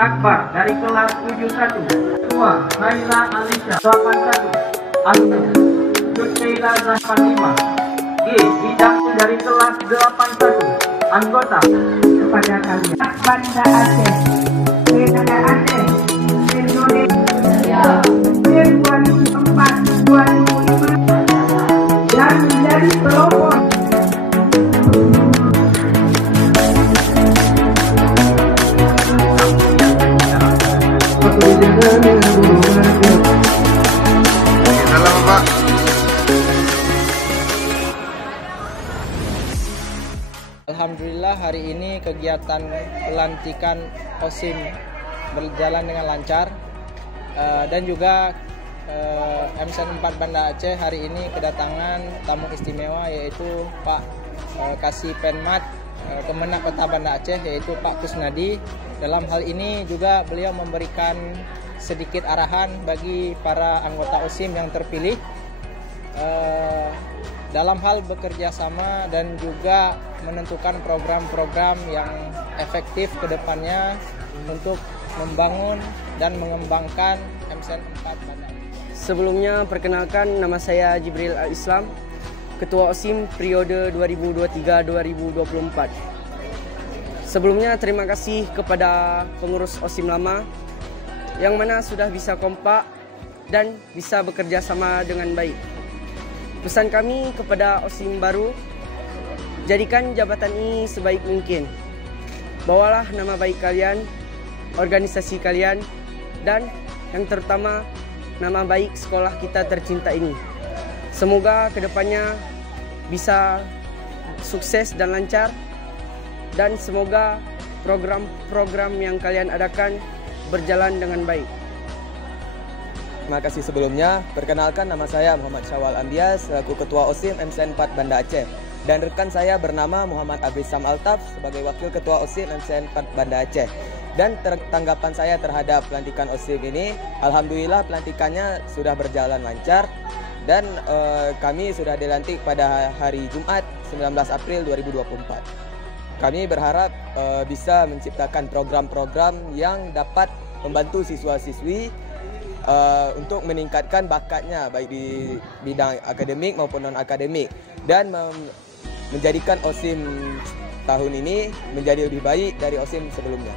Akbar dari kelas 71. Kedua, Laila Alisha 81. Alumni Jutkeila Zahpanima. G. Bidang dari kelas 81. Anggota kepada kalian Banda Aceh, Banda Aceh, Indonesia, 2004-2005 dan menjadi pelopor Alhamdulillah hari ini kegiatan pelantikan OSIM berjalan dengan lancar dan juga MSN 4 Banda Aceh hari ini kedatangan tamu istimewa yaitu Pak Kasih Penmat Kemenak Kota Banda Aceh yaitu Pak Kusnadi. Dalam hal ini juga beliau memberikan sedikit arahan bagi para anggota OSIM yang terpilih dalam hal bekerja sama dan juga menentukan program-program yang efektif ke depannya untuk membangun dan mengembangkan MSN 4 Banda Aceh. Sebelumnya perkenalkan, nama saya Jibril Al-Islam, Ketua OSIM periode 2023-2024. Sebelumnya terima kasih kepada pengurus OSIM lama yang mana sudah bisa kompak dan bisa bekerja sama dengan baik. Pesan kami kepada OSIM baru, jadikan jabatan ini sebaik mungkin. Bawalah nama baik kalian, organisasi kalian, dan yang terutama nama baik sekolah kita tercinta ini. Semoga kedepannya bisa sukses dan lancar, dan semoga program-program yang kalian adakan berjalan dengan baik. Terima kasih sebelumnya. Perkenalkan, nama saya Muhammad Syawal Ambias, selaku Ketua OSIM MSN 4 Banda Aceh. Dan rekan saya bernama Muhammad Abisam Altaf sebagai Wakil Ketua OSIM MSN 4 Banda Aceh. Dan tanggapan saya terhadap pelantikan OSIM ini, alhamdulillah pelantikannya sudah berjalan lancar. Dan kami sudah dilantik pada hari Jumat 19 April 2024. Kami berharap bisa menciptakan program-program yang dapat membantu siswa-siswi untuk meningkatkan bakatnya baik di bidang akademik maupun non-akademik dan menjadikan OSIM tahun ini menjadi lebih baik dari OSIM sebelumnya.